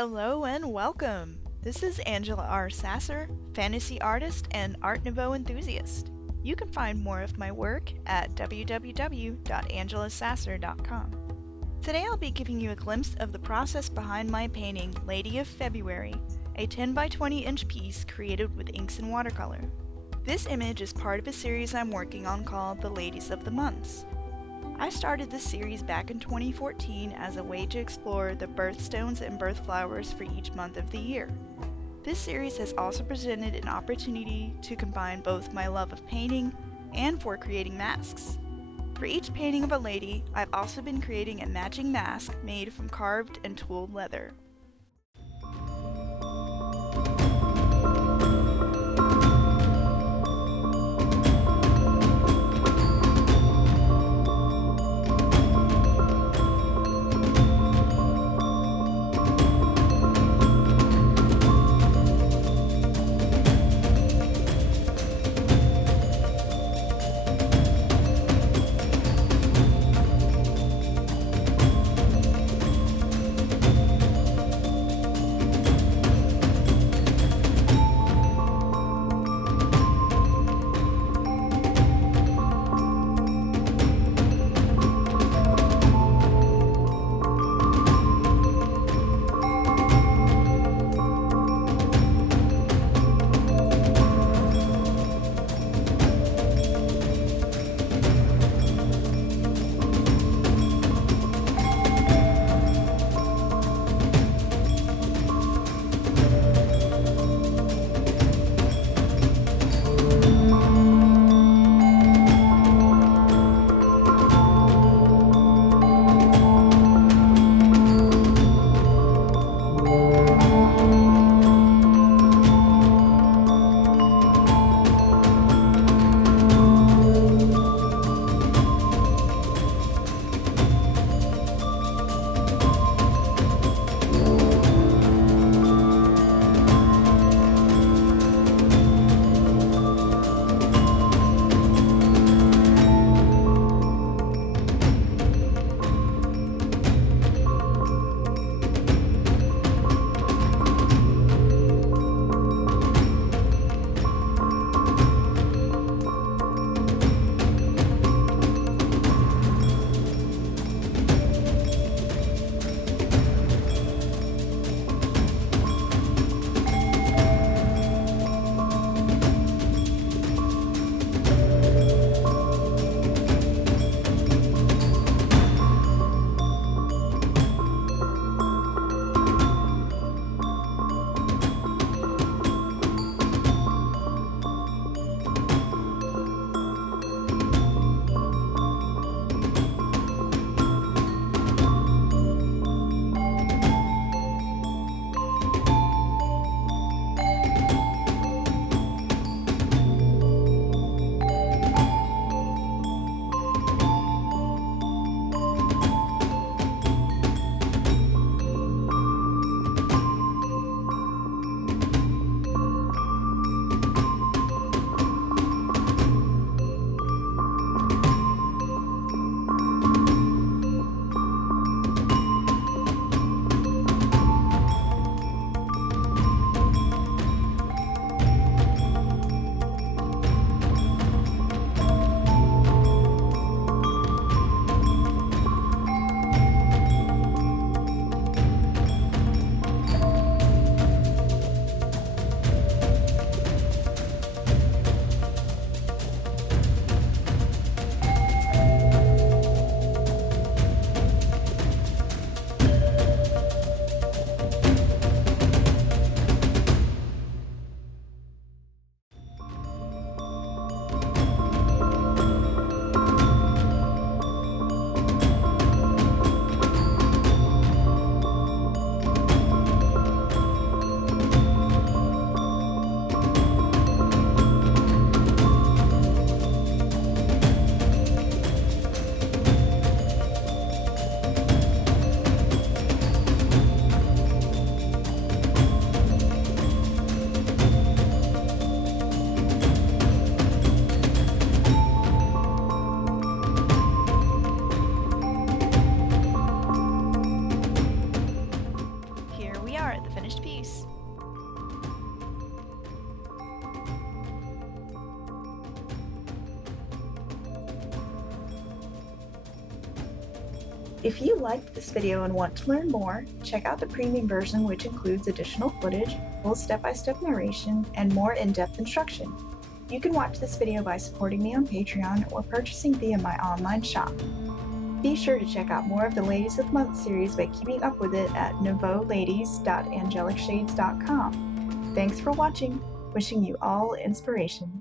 Hello and welcome! This is Angela R. Sasser, fantasy artist and Art Nouveau enthusiast. You can find more of my work at www.angelasasser.com. Today I'll be giving you a glimpse of the process behind my painting Lady of February, a 10 by 20 inch piece created with inks and watercolor. This image is part of a series I'm working on called The Ladies of the Months. I started this series back in 2014 as a way to explore the birthstones and birth flowers for each month of the year. This series has also presented an opportunity to combine both my love of painting and for creating masks. For each painting of a lady, I've also been creating a matching mask made from carved and tooled leather. are at the finished piece. If you liked this video and want to learn more, check out the premium version, which includes additional footage, full step-by-step narration, and more in-depth instruction. You can watch this video by supporting me on Patreon or purchasing via my online shop. Be sure to check out more of the Ladies of the Month series by keeping up with it at nouveauladies.angelicshades.com. Thanks for watching, wishing you all inspiration.